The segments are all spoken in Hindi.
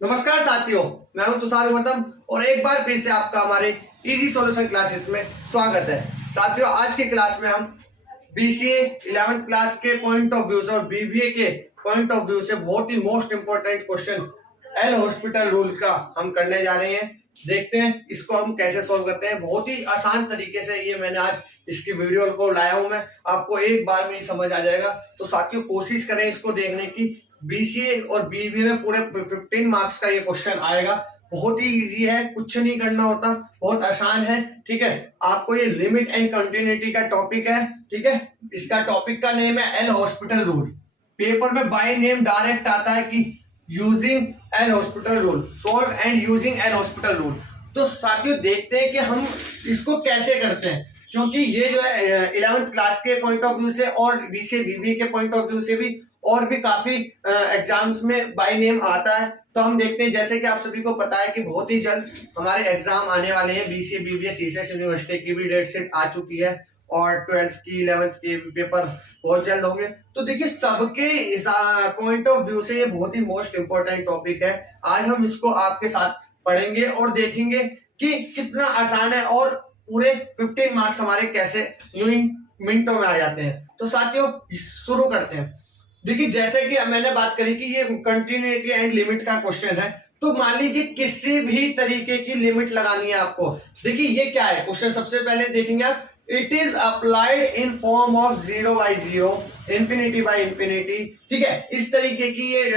नमस्कार साथियों, मैं हूं तुषार गौतम और एक बार फिर से आपका हमारे इजी सॉल्यूशन क्लासेस में स्वागत है। साथियों, आज के क्लास में हम बीसीए 11th क्लास के पॉइंट ऑफ व्यू से और बीबीए के पॉइंट ऑफ व्यू से बहुत ही most important question L'Hospital rule का हम करने जा रहे हैं। देखते हैं इसको हम कैसे सॉल्व करते हैं। बहुत ही आसान तरीके से ये मैंने आज इसकी वीडियो को लाया हूं, मैं आपको एक बार में ही समझ आ जाएगा। तो साथियों, कोशिश करें इसको देखने की। बीसीए और बीबीए में पूरे 15 मार्क्स का ये क्वेश्चन आएगा। बहुत ही इजी है, कुछ नहीं करना होता, बहुत आसान है। ठीक है, आपको ये लिमिट एंड कंटिन्यूटी का टॉपिक है। ठीक है, इसका टॉपिक का नेम है एल हॉस्पिटल रूल। पेपर में बाय नेम डायरेक्ट आता है कि using L hospital rule, solve and using L hospital rule. तो साथियों, देखते हैं कि हम इसको कैसे करते हैं, क्योंकि ये जो है 11th क्लास के पॉइंट ऑफ व्यू से और बीसीए बीबीए के पॉइंट ऑफ व्यू से भी और भी काफी एग्जाम्स में बाय नेम आता है। तो हम देखते हैं, जैसे कि आप सभी को पता है कि बहुत ही जल्द हमारे एग्जाम आने वाले हैं। बीसीए बीबीए सीसीएस यूनिवर्सिटी की भी डेट शीट आ चुकी है और 12th की 11th के पेपर बहुत जल्द होंगे। तो देखिए, सबके पॉइंट ऑफ व्यू से ये बहुत ही मोस्ट इंपोर्टेंट टॉपिक है। आज हम इसको आपके साथ पढ़ेंगे और देखेंगे कि कितना आसान है और पूरे 15 मार्क्स हमारे कैसे मिनटों में आ जाते हैं। तो साथियों, शुरू करते हैं। देखिए, जैसे कि मैंने बात करी कि ये कंटिन्यूटी एंड लिमिट का क्वेश्चन है, तो मान लीजिए किसी भी तरीके की लिमिट लगानी है आपको। देखिए, ये क्या है क्वेश्चन, सबसे पहले देखेंगे आप। It is applied in form of 0 by 0, infinity by infinity. ठीक है, इस तरीके की ये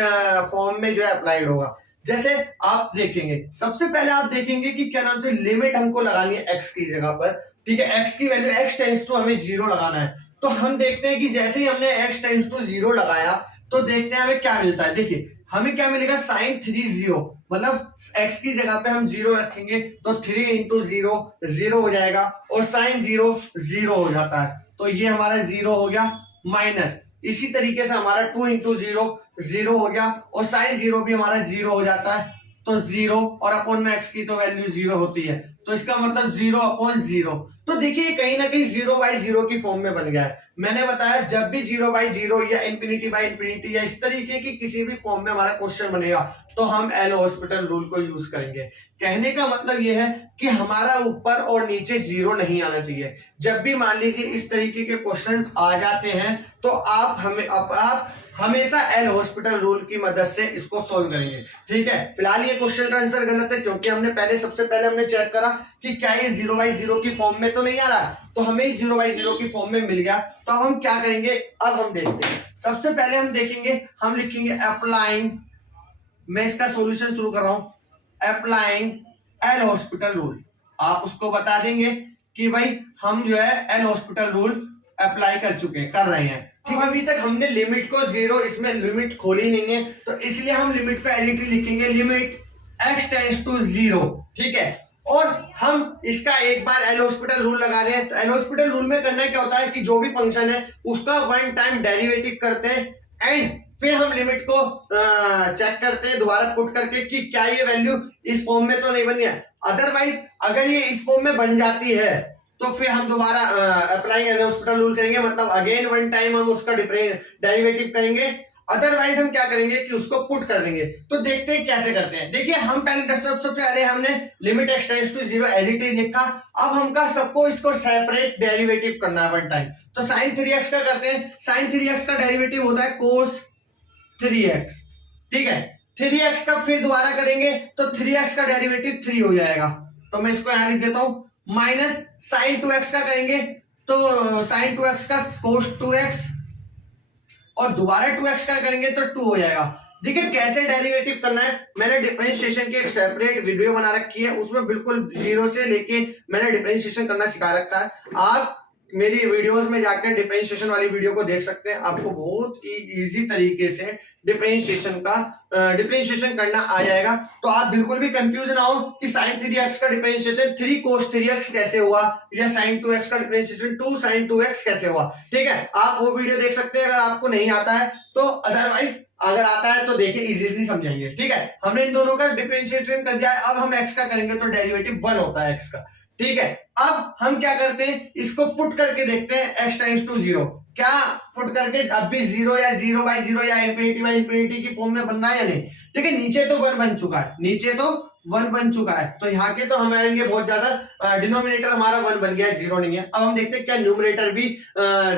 फॉर्म में जो है अप्लाइड होगा। जैसे आप देखेंगे, सबसे पहले आप देखेंगे कि क्या नाम से लिमिट हमको लगानी है x की जगह पर। ठीक है, x की वैल्यू x टेंड्स टू हमें 0 लगाना है। तो हम देखते हैं कि जैसे ही हमने x टेंड्स टू 0 लगाया, तो देखते हैं हमें क्या मिलता है। देखिए, हमें क्या मिलेगा, sin 3 0, मतलब x की जगह पे हम 0 रखेंगे तो 3 इंटू 0 0 हो जाएगा और sin 0 0 हो जाता है। तो ये हमारा 0 हो गया माइनस। इसी तरीके से हमारा 2 इंटू 0 0 हो गया और sin 0 भी हमारा 0 हो जाता है। तो 0 और अपॉन में x की तो वैल्यू 0 होती है, तो इसका मतलब 0 अपॉन 0। तो देखिए, कहीं ना कहीं 0 by 0 की फॉर्म में बन गया है। मैंने बताया, जब भी 0 by 0 या इंफिनिटी बाय इंफिनिटी या इस तरीके की किसी भी फॉर्म में हमारा क्वेश्चन बनेगा, तो हम एल हॉस्पिटल रूल को यूज करेंगे। कहने का मतलब यह है कि हमारा ऊपर और नीचे 0 नहीं आना चाहिए। जब भी मान लीजिए इस तरीके के क्वेश्चंस आ जाते हैं, तो आप हमेशा एल हॉस्पिटल रूल की मदद से इसको सोल्व करेंगे। ठीक है, फिलहाल ये क्वेश्चन का आंसर गलत है, क्योंकि सबसे पहले हमने चेक करा कि क्या ये 0 by 0 की फॉर्म में तो नहीं आ रहा, तो हमें 0 by 0 की फॉर्म में मिल गया। तो अब हम क्या करेंगे, अब हम देखते हैं। सबसे पहले हम देखेंगे, हम लिखेंगे अप्लाइंग, मैं इसका सॉल्यूशन शुरू कर रहा हूं, अप्लाइंग एल हॉस्पिटल रूल। आप उसको बता देंगे कि भाई हम जो है एल हॉस्पिटल रूल अप्लाई कर रहे हैं। ठीक है, अभी तक हमने लिमिट को 0, इसमें लिमिट खोली नहीं है, तो इसलिए हम लिमिट को एलईटी लिखेंगे, लिमिट x टेंड्स टू 0। ठीक है, और हम इसका एक बार एल हॉस्पिटल रूल लगा रहे हैं। तो एल हॉस्पिटल रूल में करना क्या होता है कि जो भी फंक्शन है उसका 1 टाइम डेरिवेटिव करते हैं एंड फिर हम लिमिट को चेक करते हैं दोबारा पुट करके कि क्या ये वैल्यू इस फॉर्म में तो नहीं बनी है। अदरवाइज अगर ये इस फॉर्म में बन जाती है, तो फिर हम दोबारा अप्लाइंग एल हॉस्पिटल रूल करेंगे, मतलब अगेन 1 टाइम हम उसका डेरिवेटिव करेंगे। अदरवाइज हम क्या करेंगे कि उसको पुट कर देंगे। तो देखते हैं कैसे करते हैं। देखिए, हम सबसे पहले हमने limit x tends to 0 as it is लिखा। अब हमका सबको इसको सेपरेट डेरिवेटिव करना है 1 टाइम। तो sin 3x का करते हैं। sin 3x का डेरिवेटिव होता है cos 3x। ठीक है, 3x का फिर दोबारा करेंगे तो 3x का डेरिवेटिव 3 हो जाएगा। तो मैं इसको यहां लिख देता हूं, माइनस sin 2x का करेंगे तो sin 2x का cos 2x और दोबारा 2x का करेंगे तो 2 हो जाएगा। देखिए कैसे डेरिवेटिव करना है, मैंने डिफरेंशिएशन की एक सेपरेट वीडियो बना रखी है, उसमें बिल्कुल 0 से लेके मैंने डिफरेंशिएशन करना सिखा रखा है। आप मेरी वीडियोस में जाकर डिफरेंशिएशन वाली वीडियो को देख सकते हैं, आपको बहुत ही इजी तरीके से डिफरेंशिएशन करना आ जाएगा। तो आप बिल्कुल भी कंफ्यूज ना हो कि sin 3x का डिफरेंशिएशन 3 cos 3x कैसे हुआ या sin 2x का डिफरेंशिएशन 2 sin 2x कैसे हुआ। ठीक है, आप वो वीडियो देख सकते हैं अगर आपको नहीं आता है तो। अदरवाइज अगर आता है तो देखिए इजीली समझेंगे। ठीक है, हमने इन दोनों का डिफरेंशिएशन कर दिया है। अब हम x का करेंगे तो डेरिवेटिव 1 होता है x का। ठीक है, अब हम क्या करते हैं, इसको पुट करके देखते हैं x टेंड्स टू 0। क्या पुट करके अब भी 0 या 0 by 0 या इंफिनिटी बाय इंफिनिटी की फॉर्म में बनना है या नहीं। ठीक है, नीचे तो 1 बन चुका है, नीचे तो 1 बन चुका है, तो यहाँ के तो हमारे लिए बहुत ज्यादा, डिनोमिनेटर हमारा 1 बन गया है, 0 नहीं है। अब हम देखते हैं क्या न्यूमरेटर भी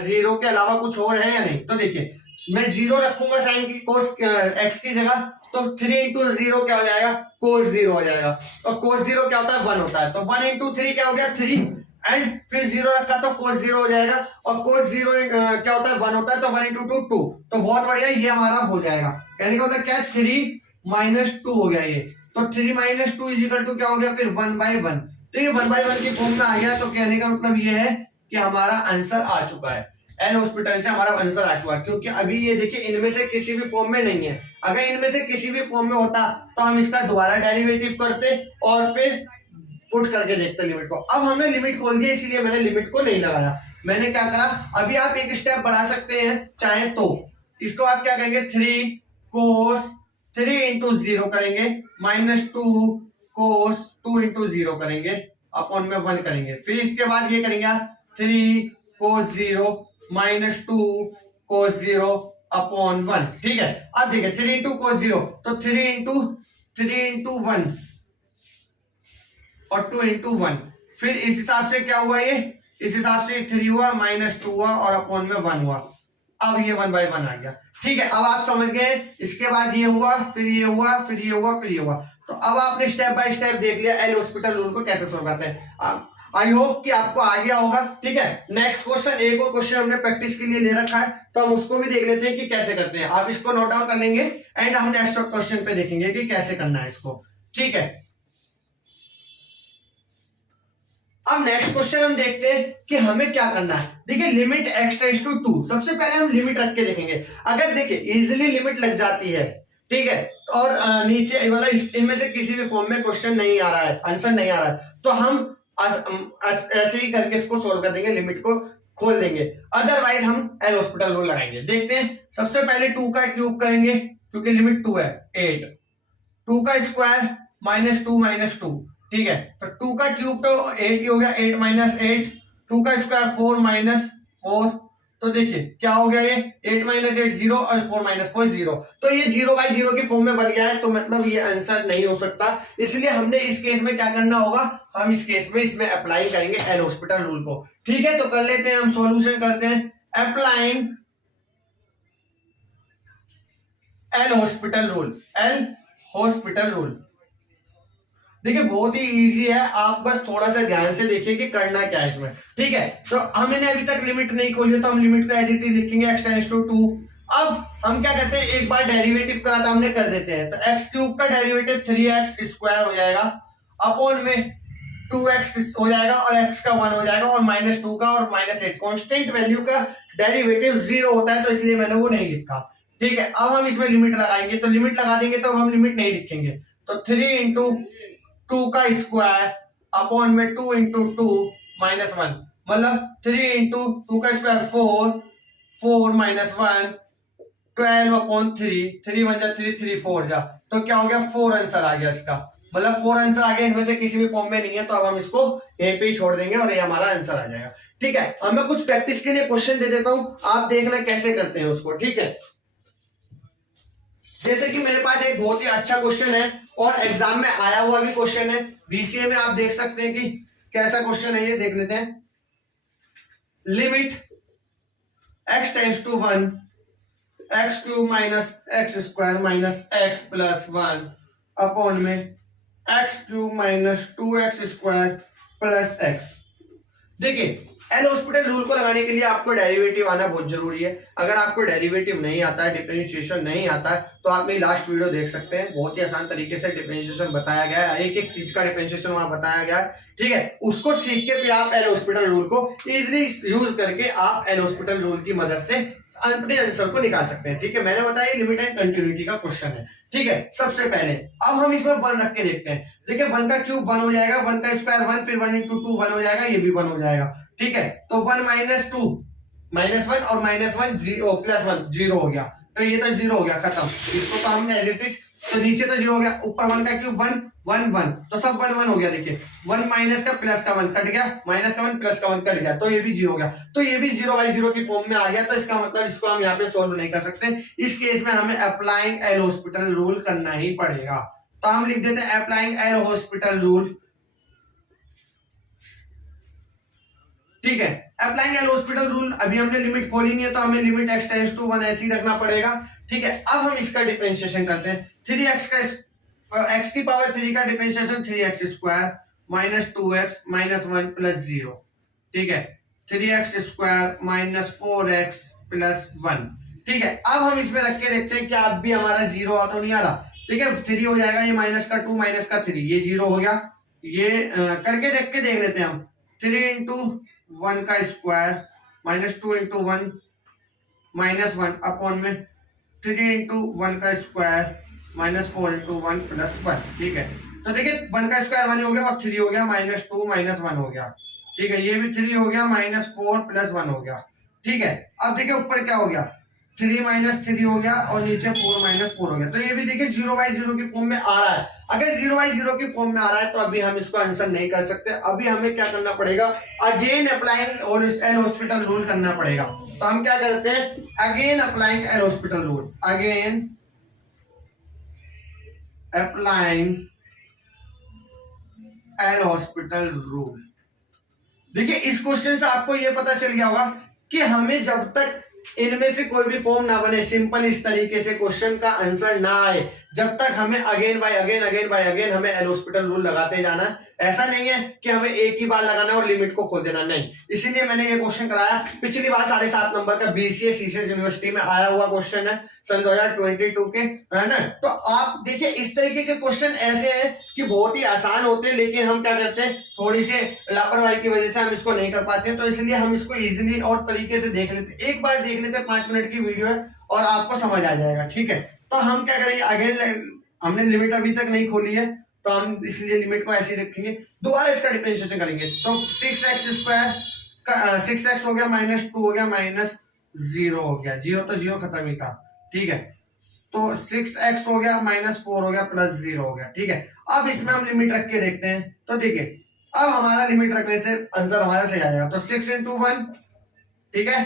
0 के अलावा कुछ और है या नहीं। तो देखिए मैं 0 रखूंगा साइन की कोस एक्स की जगह, तो 3 इंटू 0 क्या हो जाएगा, कोस 0 हो जाएगा, और कोस 0 क्या होता है, 1 होता है, तो 1 इंटू 3 क्या हो गया, 3, एंड फिर 0 रखा तो कोस 0 हो जाएगा, और कोस 0 क्या होता है, 1 होता है, तो 1 इंटू 2 2, तो बहुत बढ़िया, ये हमारा हो जाएगा। कहने का मतलब क्या है, 3 माइनस 2 हो गया ये, तो 3 माइनस 2 इजिकल टू क्या हो गया फिर 1/1, तो ये 1/1 की फॉर्म में आ गया। तो कहने का मतलब ये है कि हमारा आंसर आ चुका है, एल हॉस्पिटल से हमारा आंसर आ चुका है, क्योंकि अभी ये देखिए इनमें से किसी भी फॉर्म में नहीं है। अगर इनमें से किसी भी फॉर्म में होता तो हम इसका दोबारा डेरिवेटिव करते और फिर पुट करके देखते लिमिट को। अब हमने लिमिट खोल दिया, इसीलिए मैंने लिमिट को नहीं लगाया। मैंने क्या करा, अभी आप एक स्टेप बढ़ा सकते हैं चाहे तो, इसको आप क्या करेंगे, 3 कोस 3 इंटू 0 करेंगे, -2 कोस 2 इंटू 0 करेंगे, अपॉन में 1 करेंगे, फिर इसके बाद ये करेंगे आप 3 कोस 0 -2 कोस 0 अपॉन 1। ठीक है, अब देखिए 3 इंटू कोस 0, तो 3 इंटू 1 और 2 इंटू 1, फिर इस हिसाब से क्या हुआ, ये इस हिसाब से 3 हुआ, -2 हुआ और अपॉन में 1 हुआ। अब ये 1/1 आ गया। ठीक है, अब आप समझ गए। इसके बाद ये हुआ, फिर ये हुआ, फिर ये हुआ, फिर ये हुआ। तो अब आपने स्टेप बाय स्टेप देख लिया एल हॉस्पिटल रूल को कैसे सोल्व करते हैं। आई होप कि आपको आ गया होगा। ठीक है, नेक्स्ट क्वेश्चन, एक और क्वेश्चन हमने प्रैक्टिस के लिए ले रखा है, तो हम उसको भी देख लेते हैं कि कैसे करते हैं। आप इसको नोट डाउन कर लेंगे एंड हम नेक्स्ट क्वेश्चन पे देखेंगे कि कैसे करना है इसको। ठीक है, अब नेक्स्ट क्वेश्चन हम देखते हैं कि हमें क्या करना है। देखिए लिमिट x टेंड्स टू 2, सबसे पहले हम लिमिट रख के देखेंगे। अगर देखिए इजीली लिमिट लग जाती है, ठीक है, और नीचे मतलब इनमें से किसी भी फॉर्म में क्वेश्चन नहीं आ रहा है, आंसर नहीं आ रहा है, तो हम ऐसे ही करके इसको सोल्व कर देंगे, लिमिट को खोल देंगे। अदरवाइज हम एल हॉस्पिटल रूल लगाएंगे। देखते हैं, सबसे पहले 2 का क्यूब करेंगे क्योंकि लिमिट 2 है, 8, 2 का स्क्वायर -2 ठीक है, तो 2 का क्यूब तो 8 ही हो गया, 8 - 8, 2 का स्क्वायर 4 - 4, तो देखिए क्या हो गया, ये 8 - 8 0 और 4 - 4 0, तो ये 0/0 की फॉर्म में बन गया है, तो मतलब ये आंसर नहीं हो सकता। इसलिए हमने इस केस में क्या करना होगा, हम इस केस में इसमें अप्लाई करेंगे एल हॉस्पिटल रूल को। ठीक है, तो कर लेते हैं, हम सॉल्यूशन करते हैं, अप्लाइंग एल हॉस्पिटल रूल। देखिए बहुत ही इजी है, आप बस थोड़ा सा ध्यान से देखिए कि करना क्या है इसमें। ठीक है, तो हमने अभी तक लिमिट नहीं खोली, तो हम लिमिट को एज इट इज लिखेंगे, x टेंड्स टू 2। अब हम क्या करते हैं, एक बार डेरिवेटिव करा था हमने, कर देते हैं। तो x क्यूब का डेरिवेटिव 3x² हो जाएगा, अपॉन में 2x हो जाएगा, और x का 1 हो जाएगा, और -2 का और -8, कांस्टेंट वैल्यू का डेरिवेटिव 0 होता है, तो इसलिए मैंने वो नहीं लिखा। ठीक है, अब हम इसमें लिमिट लगाएंगे, तो लिमिट लगा देंगे तो हम लिमिट नहीं लिखेंगे, तो 3 इंटू 2 का स्क्वायर अपॉन में 2 इंटू 2 -1, मतलब 3 इंटू 2 का स्क्वायर 4 -1 12 अपॉन 3 बन जा 3 4 जा, तो क्या हो गया, 4 आंसर आ गया इसका, मतलब 4 आंसर आ गया, इनमें से किसी भी फॉर्म में नहीं है, तो अब हम इसको यहीं पे ही छोड़ देंगे और ये हमारा आंसर आ जाएगा। ठीक है, अब मैं कुछ प्रैक्टिस के लिए क्वेश्चन दे देता हूं, आप देखना कैसे करते हैं उसको। ठीक है, जैसे कि मेरे पास एक बहुत ही अच्छा क्वेश्चन है और एग्जाम में आया हुआ भी क्वेश्चन है, बीसीए में आप देख सकते हैं कि कैसा क्वेश्चन है, ये देख लेते हैं। Limit x tends to 1, x³ - x² - x + 1 upon में x³ - 2x² + x। देखिए एल हॉस्पिटल रूल को लगाने के लिए आपको डेरिवेटिव आना बहुत जरूरी है। अगर आपको डेरिवेटिव नहीं आता है, डिफरेंशिएशन नहीं आता है, तो आप मेरी लास्ट वीडियो देख सकते हैं, बहुत ही आसान तरीके से डिफरेंशिएशन बताया गया है, एक एक चीज का डिफरेंशिएशन वहां बताया गया है। ठीक है, उसको सीख के फिर आप एल हॉस्पिटल रूल को इजीली यूज करके आप एल हॉस्पिटल रूल की मदद से अपने आंसर को निकाल सकते हैं। ठीक है, मैंने बताया लिमिट एंड कंटिन्यूटी का क्वेश्चन है। ठीक है, सबसे पहले अब हम इसमें 1 रख के देखते हैं। देखिए 1 का क्यूब 1 हो जाएगा, 1 का स्क्वायर 1, फिर 1 इंटू 2 1 हो जाएगा, ये भी 1 हो जाएगा। ठीक है, तो 1 - 2 -1 और -1 0 + 1 0 हो गया, तो ये तो 0 हो गया, खत्म। इसको तो हम एज इट इज तो नीचे तो 0 हो गया, ऊपर 1 का क्यूब 1 1 1, तो सब 1 1 हो गया। देखिए 1 माइनस का प्लस का 1 कट गया, माइनस का 1 प्लस का 1 कट गया, तो ये भी 0 हो गया। तो ये भी 0/0 की फॉर्म में आ गया। तो इसका मतलब इसको हम यहाँ पे सोल्व नहीं कर सकते। इस केस में हमें अप्लाइंग एल हॉस्पिटल रूल करना ही पड़ेगा। तो हम लिख देते हैं अप्लाइंग एल हॉस्पिटल रूल। ठीक है, अप्लाइंग एल हॉस्पिटल रूल। अभी हमने लिमिट खोली नहीं है तो हमें लिमिट x टेंड्स टू 1 ऐसे ही रखना पड़ेगा। ठीक है, अब हम इसका डिफरेंशिएशन करते हैं। 3x का x की पावर 3 का differentiation 3x square minus 2x minus 1 plus 0। ठीक है, 3x square minus 4x plus 1। ठीक है, अब हम इसमें रख के देखते हैं कि अब भी हमारा 0 आ तो नहीं आ रहा। ठीक है, 3 हो जाएगा, ये माइनस का 2 माइनस का 3, ये 0 हो गया। ये करके देख लेते हैं हम। 3 इंटू 1 का square minus 2 into 1 minus 1 upon में 3 इंटू 1 का स्क्वायर माइनस 4 इंटू 1 प्लस 1। ठीक है, तो देखिए 1 का स्क्वायर 1 हो गया और 3 हो गया, माइनस 2 माइनस 1 हो गया। ठीक है, ये भी 3 हो गया, माइनस 4 प्लस 1 हो गया। ठीक है, अब देखिए ऊपर क्या हो गया, 3 माइनस 3 हो गया और नीचे 4 माइनस 4 हो गया। तो ये भी देखिए 0/0 की फॉर्म में आ रहा है। अगर 0/0 की फॉर्म में आ रहा है तो अभी हम इसको आंसर नहीं कर सकते। अभी हमें क्या करना पड़ेगा, again applying L hospital rule करना पड़ेगा। तो हम क्या करते हैं, again applying L hospital rule, again applying L hospital rule. देखिए इस क्वेश्चन से आपको यह पता चल गया होगा कि हमें जब तक इनमें से कोई भी फॉर्म ना बने, सिंपल इस तरीके से क्वेश्चन का आंसर ना आए, जब तक हमें अगेन बाय अगेन हमें एल हॉस्पिटल रूल लगाते जाना है। ऐसा नहीं है कि हमें एक ही बार लगाना है और लिमिट को खोल देना, नहीं। इसीलिए मैंने ये क्वेश्चन कराया। पिछली बार 7.5 नंबर का बीसीए सीसीएस यूनिवर्सिटी में आया हुआ क्वेश्चन है, सन 2022 के, है ना। तो आप देखिए इस तरीके के क्वेश्चन ऐसे हैं कि बहुत ही आसान होते हैं, लेकिन हम क्या करते हैं, थोड़ी सी लापरवाही की वजह से हम इसको नहीं कर पाते हैं। तो इसलिए हम इसको इजीली और तरीके से देख लेते हैं। एक बार देख लेते हैं, 5 मिनट की वीडियो है और आपको समझ आ जाएगा। ठीक है, तो हम क्या करेंगे, अगेन हमने लिमिट अभी तक नहीं खोली है तो हम इसलिए लिमिट को ऐसे ही रखेंगे। दोबारा इसका डिफरेंशिएशन करेंगे तो 6x स्क्वायर का 6x हो गया, माइनस 2 हो गया, माइनस 0 हो गया। 0 तो 0 खत्म ही था। ठीक है, तो 6x हो गया, माइनस 4 हो गया, प्लस 0 हो गया। ठीक है, अब इसमें हम लिमिट रख के देखते हैं। तो देखिए अब हमारा लिमिट रखने से आंसर हमारा सही आ जाएगा। तो 6 इंटू 1, ठीक है,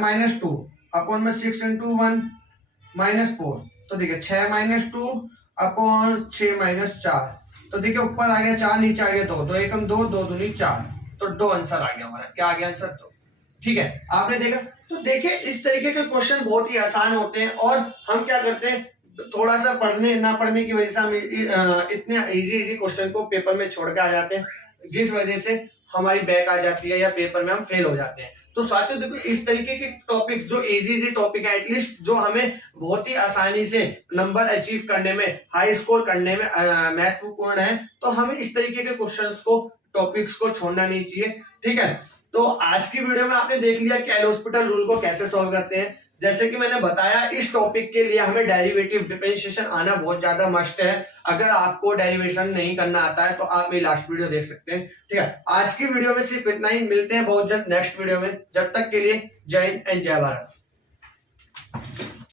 माइनस 2 अपॉन में 6 इंटू 1 माइनस 4। तो देखिए 6 माइनस 2 अपॉन 6 माइनस 4। तो देखिए ऊपर आ गया 4, नीचे आ गया 2, 2 एकम 2, 2 दूनी 4, तो 2 आंसर आ गया हमारा। क्या आ गया आंसर? 2। ठीक है, आपने देखा। तो देखिए इस तरीके के क्वेश्चन बहुत ही आसान होते हैं और हम क्या करते हैं, थोड़ा सा पढ़ने ना पढ़ने की वजह से हम इतने इजी क्वेश्चन को पेपर में छोड़ के आ जाते हैं, जिस वजह से हमारी बैक आ जाती है या पेपर में हम फेल हो जाते हैं। तो साथियों देखो इस तरीके के टॉपिक्स जो इजी टॉपिक है, एटलीस्ट जो हमें बहुत ही आसानी से नंबर अचीव करने में, हाई स्कोर करने में महत्वपूर्ण है, तो हमें इस तरीके के क्वेश्चंस को, टॉपिक्स को छोड़ना नहीं चाहिए। ठीक है, तो आज की वीडियो में आपने देख लिया कि एल हॉस्पिटल रूल को कैसे सॉल्व करते हैं। जैसे कि मैंने बताया, इस टॉपिक के लिए हमें डेरिवेटिव डिफरेंशिएशन आना बहुत ज्यादा मस्ट है। अगर आपको डेरिवेशन नहीं करना आता है तो आप मेरी लास्ट वीडियो देख सकते हैं। ठीक है, आज की वीडियो में सिर्फ इतना ही। मिलते हैं बहुत जल्द नेक्स्ट वीडियो में। जब तक के लिए जय हिंद एंड जय भारत।